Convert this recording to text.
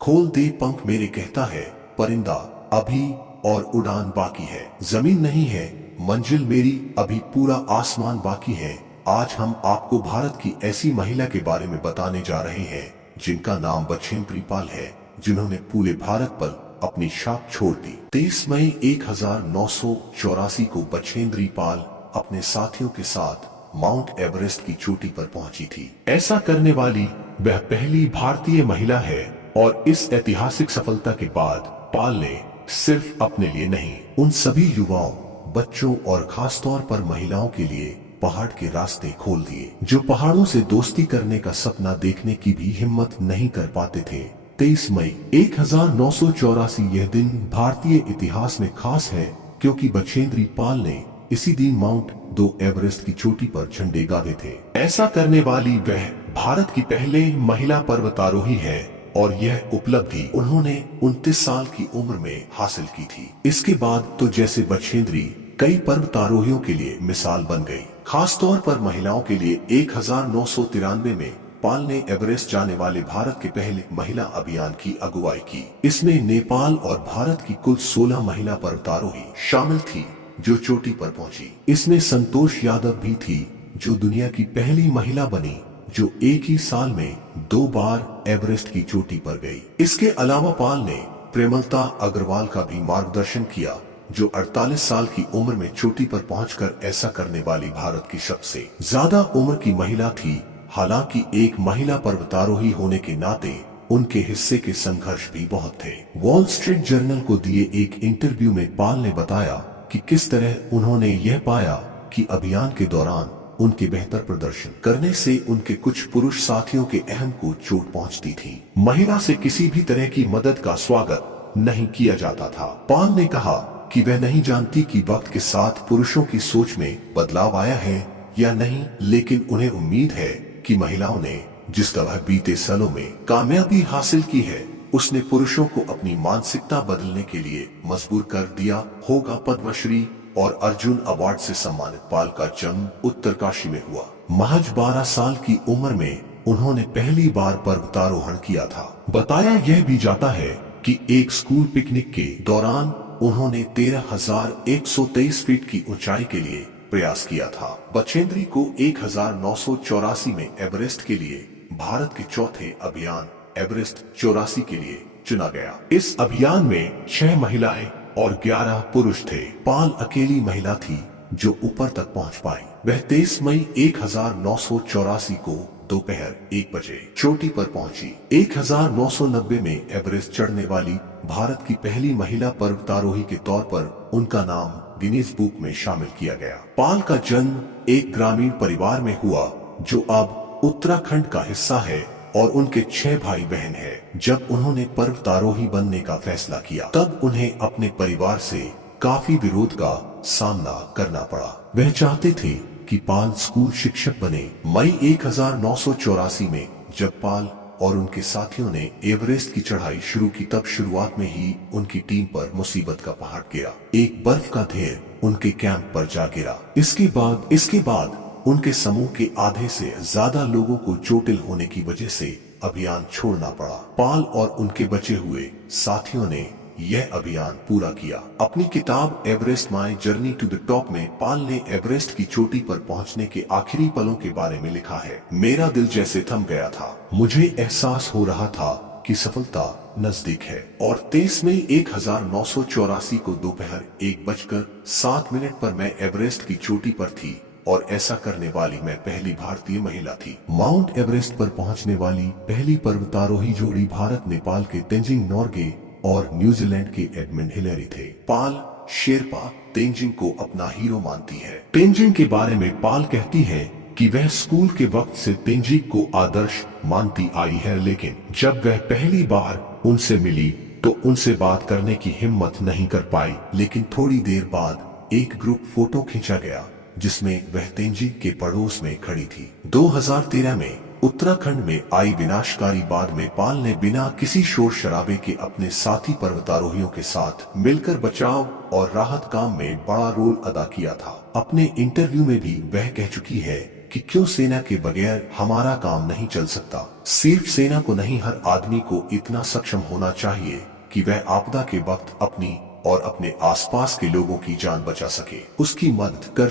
खोल दे पंख मेरे कहता है परिंदा अभी, और उड़ान बाकी है। जमीन नहीं है मंजिल मेरी, अभी पूरा आसमान बाकी है। आज हम आपको भारत की ऐसी महिला के बारे में बताने जा रहे हैं जिनका नाम बछेंद्री पाल है, जिन्होंने पूरे भारत पर अपनी छाप छोड़ दी। 23 मई 1984 को बछेंद्री पाल अपने साथियों के साथ माउंट एवरेस्ट की चोटी पर पहुंची थी। ऐसा करने वाली वह पहली भारतीय महिला है और इस ऐतिहासिक सफलता के बाद पाल ने सिर्फ अपने लिए नहीं, उन सभी युवाओं, बच्चों और खासतौर पर महिलाओं के लिए पहाड़ के रास्ते खोल दिए जो पहाड़ों से दोस्ती करने का सपना देखने की भी हिम्मत नहीं कर पाते थे। 23 मई 1984 यह दिन भारतीय इतिहास में खास है क्योंकि बछेंद्री पाल ने इसी दिन माउंट एवरेस्ट की चोटी पर झंडे गाड़े थे। ऐसा करने वाली वह भारत की पहले महिला पर्वतारोही है और यह उपलब्धि उन्होंने 29 साल की उम्र में हासिल की थी। इसके बाद तो जैसे बछेंद्री कई पर्वतारोहियों के लिए मिसाल बन गई, खासतौर पर महिलाओं के लिए। 1993 में पाल ने एवरेस्ट जाने वाले भारत के पहले महिला अभियान की अगुवाई की। इसमें नेपाल और भारत की कुल 16 महिला पर्वतारोही शामिल थी जो चोटी पर पहुंची। इसमें संतोष यादव भी थी जो दुनिया की पहली महिला बनी जो एक ही साल में 2 बार एवरेस्ट की चोटी पर गई। इसके अलावा पाल ने प्रेमलता अग्रवाल का भी मार्गदर्शन किया जो 48 साल की उम्र में चोटी पर पहुंचकर ऐसा करने वाली भारत की सबसे ज्यादा उम्र की महिला थी। हालांकि एक महिला पर्वतारोही होने के नाते उनके हिस्से के संघर्ष भी बहुत थे। वॉल स्ट्रीट जर्नल को दिए एक इंटरव्यू में पाल ने बताया कि किस तरह उन्होंने यह पाया कि अभियान के दौरान उनके बेहतर प्रदर्शन करने से उनके कुछ पुरुष साथियों के अहम को चोट पहुंचती थी। महिला से किसी भी तरह की मदद का स्वागत नहीं किया जाता था। पाल ने कहा कि वह नहीं जानती कि वक्त के साथ पुरुषों की सोच में बदलाव आया है या नहीं, लेकिन उन्हें उम्मीद है कि महिलाओं ने जिस तरह बीते सालों में कामयाबी हासिल की है उसने पुरुषों को अपनी मानसिकता बदलने के लिए मजबूर कर दिया होगा। पद्मश्री और अर्जुन अवार्ड से सम्मानित पाल का जन्म उत्तरकाशी में हुआ। महज 12 साल की उम्र में उन्होंने पहली बार पर्वतारोहण किया था। बताया यह भी जाता है कि एक स्कूल पिकनिक के दौरान उन्होंने 13,123 फीट की ऊंचाई के लिए प्रयास किया था। बछेंद्री को 1984 में एवरेस्ट के लिए भारत के चौथे अभियान एवरेस्ट 84 के लिए चुना गया। इस अभियान में 6 महिलाएं और 11 पुरुष थे। पाल अकेली महिला थी जो ऊपर तक पहुंच पाई। वह 23 मई 1984 को दोपहर 1 बजे चोटी पर पहुंची। 1990 में एवरेस्ट चढ़ने वाली भारत की पहली महिला पर्वतारोही के तौर पर उनका नाम गिनीज बुक में शामिल किया गया। पाल का जन्म एक ग्रामीण परिवार में हुआ जो अब उत्तराखंड का हिस्सा है और उनके 6 भाई बहन हैं। जब उन्होंने पर्वतारोही बनने का फैसला किया तब उन्हें अपने परिवार से काफी विरोध का सामना करना पड़ा। वह चाहते थे कि पाल स्कूल शिक्षक बने। मई 1984 में जब पाल और उनके साथियों ने एवरेस्ट की चढ़ाई शुरू की तब शुरुआत में ही उनकी टीम पर मुसीबत का पहाड़ गिरा। एक बर्फ का ढेर उनके कैंप पर जा गिरा। इसके बाद उनके समूह के आधे से ज्यादा लोगों को चोटिल होने की वजह से अभियान छोड़ना पड़ा। पाल और उनके बचे हुए साथियों ने यह अभियान पूरा किया। अपनी किताब Everest my journey to the top में पाल ने एवरेस्ट की चोटी पर पहुंचने के आखिरी पलों के बारे में लिखा है। मेरा दिल जैसे थम गया था। मुझे एहसास हो रहा था कि सफलता नजदीक है। और 23 मई 1984 को दोपहर 1:07 पर मैं एवरेस्ट की चोटी पर थी और ऐसा करने वाली मैं पहली भारतीय महिला थी। माउंट एवरेस्ट पर पहुंचने वाली पहली पर्वतारोही जोड़ी भारत नेपाल के तेंजिंग नोर्गे और न्यूजीलैंड के एडमंड हिलेरी थे। पाल शेरपा तेंजिंग को अपना हीरो मानती है। तेंजिंग के बारे में पाल कहती है कि वह स्कूल के वक्त से तेंजिंग को आदर्श मानती आई है, लेकिन जब वह पहली बार उनसे मिली तो उनसे बात करने की हिम्मत नहीं कर पाई। लेकिन थोड़ी देर बाद एक ग्रुप फोटो खींचा गया जिसमें वह तेंजिंग के पड़ोस में खड़ी थी। 2013 में उत्तराखंड में आई विनाशकारी बाढ़ में पाल ने बिना किसी शोर शराबे के अपने साथी पर्वतारोहियों के साथ मिलकर बचाव और राहत काम में बड़ा रोल अदा किया था। अपने इंटरव्यू में भी वह कह चुकी है कि क्यों सेना के बगैर हमारा काम नहीं चल सकता। सिर्फ सेना को नहीं, हर आदमी को इतना सक्षम होना चाहिए कि वह आपदा के वक्त अपनी और अपने आसपास के लोगों की जान बचा सके, उसकी मदद कर